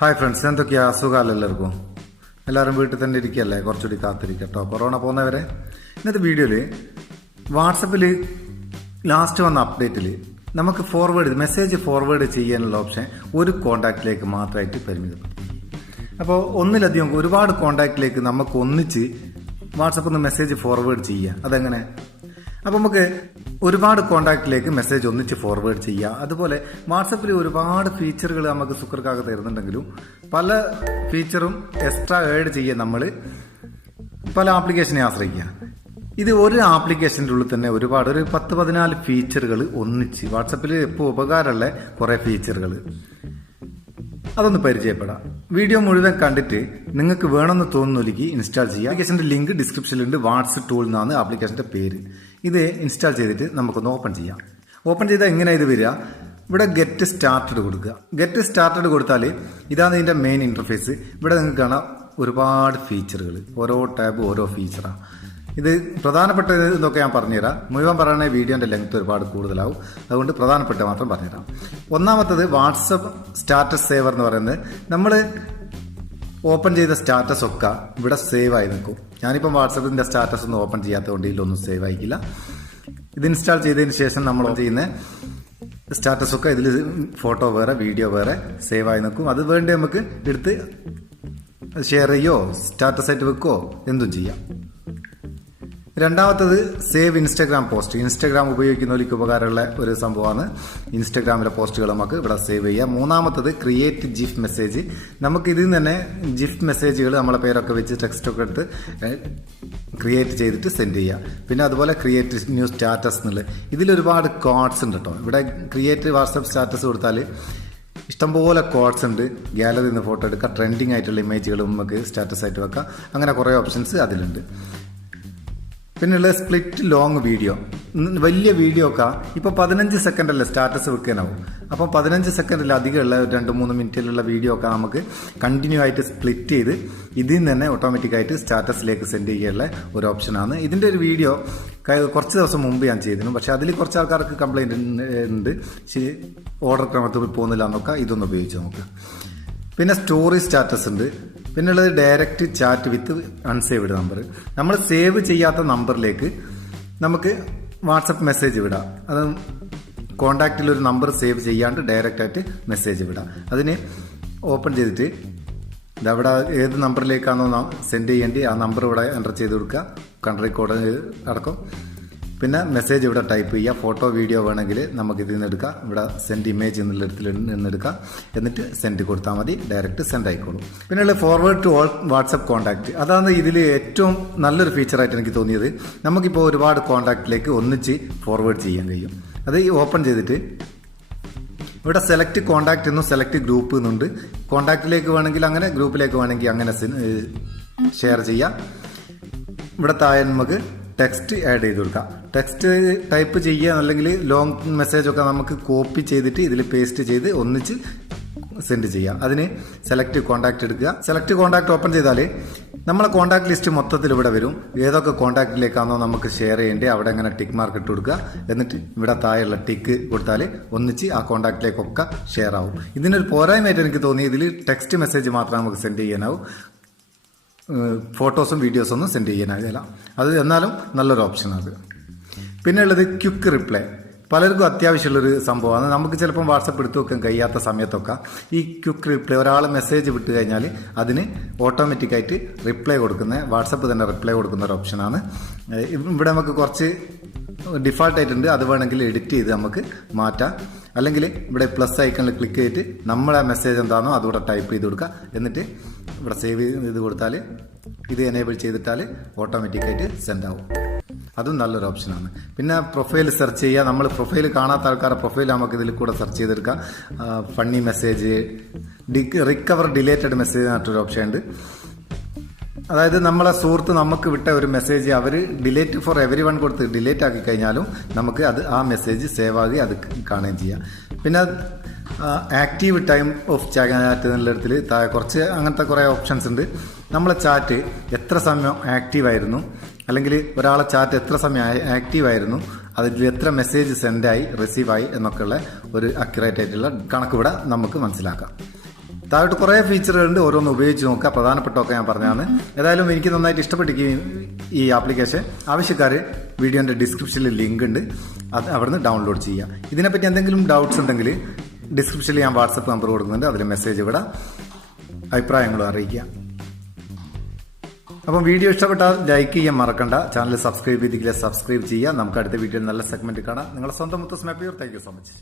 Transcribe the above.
Hi friends, എന്തൊക്കെയാ അസുഖമല്ല എല്ലാവർക്കും? എല്ലാവരും വീട്ടിൽ തന്നെ ഇരിക്കുകയല്ലേ? കുറച്ചുകൂടി കാത്തിരിക്കട്ടോ കൊറോണ പോകുന്നവരെ. ഇന്നത്തെ വീഡിയോയിൽ വാട്സപ്പിൽ ലാസ്റ്റ് വന്ന അപ്ഡേറ്റിൽ നമുക്ക് മെസ്സേജ് ഫോർവേഡ് ചെയ്യാനുള്ള ഓപ്ഷൻ ഒരു കോൺടാക്റ്റിലേക്ക് മാത്രമായിട്ട് പരിമിതപ്പെടുത്തി. അപ്പോൾ ഒന്നിലധികം ഒരുപാട് കോൺടാക്റ്റിലേക്ക് നമുക്ക് ഒന്നിച്ച് വാട്സപ്പിൽ നിന്ന് മെസ്സേജ് ഫോർവേഡ് ചെയ്യുക. അതെങ്ങനെ? അപ്പോൾ നമുക്ക് ഒരുപാട് കോൺടാക്റ്റിലേക്ക് മെസ്സേജ് ഒന്നിച്ച് ഫോർവേഡ് ചെയ്യുക. അതുപോലെ വാട്സപ്പിൽ ഒരുപാട് ഫീച്ചറുകൾ നമുക്ക് സുഖർക്കാകെ തരുന്നുണ്ടെങ്കിലും പല ഫീച്ചറും എക്സ്ട്രാ ആഡ് ചെയ്യാൻ നമ്മൾ പല ആപ്ലിക്കേഷനെ ആശ്രയിക്കുക. ഇത് ഒരു ആപ്ലിക്കേഷൻ്റെ ഉള്ളിൽ തന്നെ ഒരു 10-14 ഫീച്ചറുകൾ ഒന്നിച്ച് വാട്സപ്പിൽ ഇപ്പോൾ ഉപകാരമുള്ള കുറേ ഫീച്ചറുകൾ അതൊന്ന് പരിചയപ്പെടാം. വീഡിയോ മുഴുവൻ കണ്ടിട്ട് നിങ്ങൾക്ക് വേണമെന്ന് തോന്നുന്നില്ലെങ്കിൽ ഇൻസ്റ്റാൾ ചെയ്യുക. ആപ്ലിക്കേഷൻ്റെ ലിങ്ക് ഡിസ്ക്രിപ്ഷനിലുണ്ട്. വാട്സ് ടൂൾ എന്നാണ് ആപ്ലിക്കേഷൻ്റെ പേര്. ഇത് ഇൻസ്റ്റാൾ ചെയ്തിട്ട് നമുക്കൊന്ന് ഓപ്പൺ ചെയ്യാം. ഓപ്പൺ ചെയ്താൽ എങ്ങനെ ഇത് വരിക? ഇവിടെ ഗെറ്റ് സ്റ്റാർട്ടഡ് കൊടുക്കുക. ഗെറ്റ് സ്റ്റാർട്ടഡ് കൊടുത്താൽ ഇതാണ് ഇതിൻ്റെ മെയിൻ ഇൻ്റർഫേസ്. ഇവിടെ നിങ്ങൾക്ക് കാണാം ഒരുപാട് ഫീച്ചറുകൾ, ഓരോ ടാബ് ഓരോ ഫീച്ചറാണ്. ഇത് പ്രധാനപ്പെട്ട ഇതൊക്കെ ഞാൻ പറഞ്ഞുതരാം. മുഴുവൻ പറയണേ വീഡിയോൻ്റെ ലെങ്ത് ഒരുപാട് കൂടുതലാവും. അതുകൊണ്ട് പ്രധാനപ്പെട്ട മാത്രം പറഞ്ഞുതരാം. ഒന്നാമത്തത് വാട്സപ്പ് സ്റ്റാറ്റസ് സേവർ എന്ന് പറയുന്നത് നമ്മൾ ഓപ്പൺ ചെയ്ത സ്റ്റാറ്റസ് ഒക്കെ ഇവിടെ സേവ് ആയി നിൽക്കും. ഞാനിപ്പം വാട്സപ്പിൻ്റെ സ്റ്റാറ്റസ് ഒന്നും ഓപ്പൺ ചെയ്യാത്തതുകൊണ്ട് ഇതിലൊന്നും സേവ് ആയിക്കില്ല. ഇത് ഇൻസ്റ്റാൾ ചെയ്തതിന് ശേഷം നമ്മൾ ചെയ്യുന്ന സ്റ്റാറ്റസ് ഒക്കെ ഇതിൽ ഫോട്ടോ വേറെ വീഡിയോ വേറെ സേവ് ആയി നിൽക്കും. അത് വേണ്ടി നമുക്ക് എടുത്ത് ഷെയർ ചെയ്യോ സ്റ്റാറ്റസ് ആയിട്ട് വെക്കുകയോ എന്തും ചെയ്യാം. രണ്ടാമത്തത് സേവ് ഇൻസ്റ്റാഗ്രാം പോസ്റ്റ്. ഇൻസ്റ്റാഗ്രാം ഉപയോഗിക്കുന്നവർക്ക് ഉപകാരമുള്ള ഒരു സംഭവമാണ്. ഇൻസ്റ്റാഗ്രാമിലെ പോസ്റ്റുകൾ നമുക്ക് ഇവിടെ സേവ് ചെയ്യാം. മൂന്നാമത്തത് ക്രിയേറ്റ് ജിഫ് മെസ്സേജ്. നമുക്ക് ഇതിൽ നിന്ന് തന്നെ ജിഫ് മെസ്സേജുകൾ നമ്മളെ പേരൊക്കെ വെച്ച് ടെക്സ്റ്റൊക്കെ എടുത്ത് ക്രിയേറ്റ് ചെയ്തിട്ട് സെൻഡ് ചെയ്യാം. പിന്നെ അതുപോലെ ക്രിയേറ്റ് ന്യൂ സ്റ്റാറ്റസ് എന്നുള്ളത് ഇതിലൊരുപാട് കോഡ്സ് ഉണ്ട് കേട്ടോ. ഇവിടെ ക്രിയേറ്റ് വാട്സപ്പ് സ്റ്റാറ്റസ് കൊടുത്താൽ ഇഷ്ടംപോലെ കോഡ്സ് ഉണ്ട്. ഗാലറിയിൽ നിന്ന് ഫോട്ടോ എടുക്കുക, ട്രെൻഡിങ് ആയിട്ടുള്ള ഇമേജുകൾ നമുക്ക് സ്റ്റാറ്റസ് ആയിട്ട് വെക്കാം. അങ്ങനെ കുറേ ഓപ്ഷൻസ് അതിലുണ്ട്. പിന്നെയുള്ള സ്പ്ലിറ്റ് ലോങ് വീഡിയോ. വലിയ വീഡിയോ ഒക്കെ ഇപ്പോൾ 15 സെക്കൻഡല്ലേ സ്റ്റാറ്റസ് വെക്കാനാവും. അപ്പോൾ 15 സെക്കൻഡിൽ അധികമുള്ള 2-3 മിനിറ്റിലുള്ള വീഡിയോ ഒക്കെ നമുക്ക് കണ്ടിന്യൂ ആയിട്ട് സ്പ്ലിറ്റ് ചെയ്ത് ഇതിൽ നിന്ന് തന്നെ ഓട്ടോമാറ്റിക്കായിട്ട് സ്റ്റാറ്റസിലേക്ക് സെൻഡ് ചെയ്യാനുള്ള ഒരു ഓപ്ഷനാണ്. ഇതിൻ്റെ ഒരു വീഡിയോ കുറച്ച് ദിവസം മുമ്പ് ഞാൻ ചെയ്തിരുന്നു. പക്ഷേ അതിൽ കുറച്ച് ആൾക്കാർക്ക് കംപ്ലൈൻറ്റ് ഉണ്ട്, ഓർഡർ ക്രമത്തിൽ പോകുന്നില്ല എന്നൊക്കെ. ഇതൊന്ന് ഉപയോഗിച്ച് നോക്കുക. പിന്നെ സ്റ്റോറി സ്റ്റാറ്റസ് ഉണ്ട്. പിന്നെ ഉള്ളത് direct chat with unsaved number. നമ്മൾ സേവ് ചെയ്യാത്ത നമ്പറിലേക്ക് നമുക്ക് വാട്സപ്പ് മെസ്സേജ് വിടാം. അത് കോണ്ടാക്റ്റിൽ ഒരു നമ്പർ സേവ് ചെയ്യാണ്ട് ഡയറക്റ്റായിട്ട് മെസ്സേജ് വിടാം. അതിന് ഓപ്പൺ ചെയ്തിട്ട് ഇതവിടെ ഏത് നമ്പറിലേക്കാണോ സെൻഡ് ചെയ്യേണ്ടി ആ നമ്പർ ഇവിടെ എൻ്റർ ചെയ്ത് കൊടുക്കുക, കൺട്രി കോഡ് അടക്കം. പിന്നെ മെസ്സേജ് ഇവിടെ ടൈപ്പ് ചെയ്യുക. ഫോട്ടോ വീഡിയോ വേണമെങ്കിൽ നമുക്ക് ഇതിൽ നിന്ന് എടുക്കാം. ഇവിടെ സെൻഡ് ഇമേജ് എന്നുള്ള ഇടത്തിൽ നിന്ന് എടുക്കാം. എന്നിട്ട് സെൻഡ് കൊടുത്താൽ മതി, ഡയറക്റ്റ് സെൻഡ് ആയിക്കോളും. പിന്നെയുള്ള forward to all WhatsApp contact. അതാണ് ഇതിൽ ഏറ്റവും നല്ലൊരു ഫീച്ചറായിട്ട് എനിക്ക് തോന്നിയത്. നമുക്കിപ്പോൾ ഒരുപാട് കോൺടാക്റ്റിലേക്ക് ഒന്നിച്ച് ഫോർവേഡ് ചെയ്യാൻ കഴിയും. അത് ഓപ്പൺ ചെയ്തിട്ട് ഇവിടെ സെലക്ട് കോൺടാക്റ്റ് എന്നും സെലക്ട് ഗ്രൂപ്പ് എന്നുണ്ട്. കോൺടാക്റ്റിലേക്ക് വേണമെങ്കിൽ അങ്ങനെ, ഗ്രൂപ്പിലേക്ക് വേണമെങ്കിൽ അങ്ങനെ ഷെയർ ചെയ്യാം. ഇവിടെ താഴെ നമുക്ക് ടെക്സ്റ്റ് ആഡ് ചെയ്ത് കൊടുക്കാം. ടെക്സ്റ്റ് ടൈപ്പ് ചെയ്യുക, അല്ലെങ്കിൽ ലോങ് മെസ്സേജൊക്കെ നമുക്ക് കോപ്പി ചെയ്തിട്ട് ഇതിൽ പേസ്റ്റ് ചെയ്ത് ഒന്നിച്ച് സെൻഡ് ചെയ്യാം. അതിന് സെലക്ട് കോൺടാക്റ്റ് എടുക്കുക. സെലക്ട് കോൺടാക്റ്റ് ഓപ്പൺ ചെയ്താൽ നമ്മളെ കോൺടാക്ട് ലിസ്റ്റ് മൊത്തത്തിൽ ഇവിടെ വരും. ഏതൊക്കെ കോൺടാക്റ്റിലേക്കാണോ നമുക്ക് ഷെയർ ചെയ്യേണ്ടത് അവിടെ അങ്ങനെ ടിക്ക് മാർക്ക് ഇട്ട് കൊടുക്കുക. എന്നിട്ട് ഇവിടെ താഴെയുള്ള ടിക്ക് കൊടുത്താൽ ഒന്നിച്ച് ആ കോൺടാക്റ്റിലേക്കൊക്കെ ഷെയർ ആവും. ഇതിനൊരു പോരായ്മയായിട്ട് എനിക്ക് തോന്നി, ഇതിൽ ടെക്സ്റ്റ് മെസ്സേജ് മാത്രമേ നമുക്ക് സെൻഡ് ചെയ്യാനാവും. ഫോട്ടോസും വീഡിയോസൊന്നും സെൻഡ് ചെയ്യാനാകില്ല. അത് എന്നാലും നല്ലൊരു ഓപ്ഷനാണ്. പിന്നെ ഉള്ളത് ക്വിക്ക് റിപ്ലൈ. പലർക്കും അത്യാവശ്യമുള്ളൊരു സംഭവമാണ്. നമുക്ക് ചിലപ്പം വാട്സപ്പ് എടുത്തു വെക്കാൻ കഴിയാത്ത സമയത്തൊക്കെ ഈ ക്വിക്ക് റിപ്ലൈ, ഒരാൾ മെസ്സേജ് വിട്ട് കഴിഞ്ഞാൽ അതിന് ഓട്ടോമാറ്റിക്കായിട്ട് റിപ്ലൈ കൊടുക്കുന്ന, വാട്സപ്പ് തന്നെ റിപ്ലൈ കൊടുക്കുന്ന ഒരു ഓപ്ഷനാണ്. ഇവിടെ നമുക്ക് കുറച്ച് ഡിഫാൾട്ടായിട്ടുണ്ട്. അത് വേണമെങ്കിൽ എഡിറ്റ് ചെയ്ത് നമുക്ക് മാറ്റാം. അല്ലെങ്കിൽ ഇവിടെ പ്ലസ് ഐക്കണിൽ ക്ലിക്ക് ചെയ്തിട്ട് നമ്മളെ മെസ്സേജ് എന്താണോ അതുകൂടെ ടൈപ്പ് ചെയ്ത് കൊടുക്കുക. എന്നിട്ട് ഇവിടെ സേവ് ചെയ്ത് കൊടുത്താൽ, ഇത് എനേബിൾ ചെയ്തിട്ടാൽ ഓട്ടോമാറ്റിക്കായിട്ട് സെൻഡ് ആവും. അതും നല്ലൊരു ഓപ്ഷനാണ്. പിന്നെ പ്രൊഫൈൽ സെർച്ച് ചെയ്യുക. നമ്മൾ പ്രൊഫൈൽ കാണാത്ത ആൾക്കാരുടെ പ്രൊഫൈൽ നമുക്ക് ഇതിൽ കൂടെ സെർച്ച് ചെയ്തെടുക്കാം. Funny message, recover deleted message മറ്റൊരു ഓപ്ഷൻ ഉണ്ട്. അതായത് നമ്മളെ സുഹൃത്ത് നമുക്ക് വിട്ട ഒരു മെസ്സേജ് അവർ ഡിലേറ്റ് ഫോർ എവരി വൺ കൊടുത്ത് ഡിലേറ്റ് ആക്കി കഴിഞ്ഞാലും നമുക്ക് ആ മെസ്സേജ് സേവ് ആക്കി അത് കാണുകയും ചെയ്യാം. പിന്നെ ആക്റ്റീവ് ടൈം ഓഫ് ചാറ്റ് എന്നുള്ളിടത്തിൽ കുറച്ച് അങ്ങനത്തെ കുറേ ഓപ്ഷൻസ് ഉണ്ട്. നമ്മളെ ചാറ്റ് എത്ര സമയം ആക്റ്റീവായിരുന്നു, അല്ലെങ്കിൽ ഒരാളെ ചാറ്റ് എത്ര സമയം ആക്റ്റീവായിരുന്നു, അതിൽ എത്ര മെസ്സേജ് സെൻഡായി റിസീവായി എന്നൊക്കെയുള്ള ഒരു അക്യുറേറ്റ് ആയിട്ടുള്ള കണക്ക് ഇവിടെ നമുക്ക് മനസ്സിലാക്കാം. താഴോട്ട് കുറേ ഫീച്ചറുകളുണ്ട്, ഓരോന്ന് ഉപയോഗിച്ച് നോക്കുക. പ്രധാനപ്പെട്ടതൊക്കെ ഞാൻ പറഞ്ഞതാണ്. ഏതായാലും എനിക്ക് നന്നായിട്ട് ഇഷ്ടപ്പെട്ടിരിക്കും ഈ ആപ്ലിക്കേഷൻ. ആവശ്യക്കാർ വീഡിയോൻ്റെ ഡിസ്ക്രിപ്ഷനിൽ ലിങ്ക് ഉണ്ട്, അത് അവിടുന്ന് ഡൗൺലോഡ് ചെയ്യുക. ഇതിനെപ്പറ്റി എന്തെങ്കിലും ഡൗട്ട്സ് ഉണ്ടെങ്കിൽ ഡിസ്ക്രിപ്ഷനിൽ ഞാൻ വാട്സപ്പ് നമ്പർ കൊടുക്കുന്നുണ്ട്, അതിൽ മെസ്സേജ് വിടാം, അഭിപ്രായങ്ങളും അറിയിക്കുക. അപ്പം വീഡിയോ ഇഷ്ടപ്പെട്ടാൽ ലൈക്ക് ചെയ്യാൻ മറക്കണ്ട. ചാനൽ സബ്സ്ക്രൈബ് ചെയ്തിട്ടില്ല, സബ്സ്ക്രൈബ് ചെയ്യുക. നമുക്ക് അടുത്ത വീഡിയോയിൽ നല്ല സെഗ്മെന്റ് കാണാം. നിങ്ങളുടെ സ്വന്തം മുത്തസ് Meppayur. Thank you so much.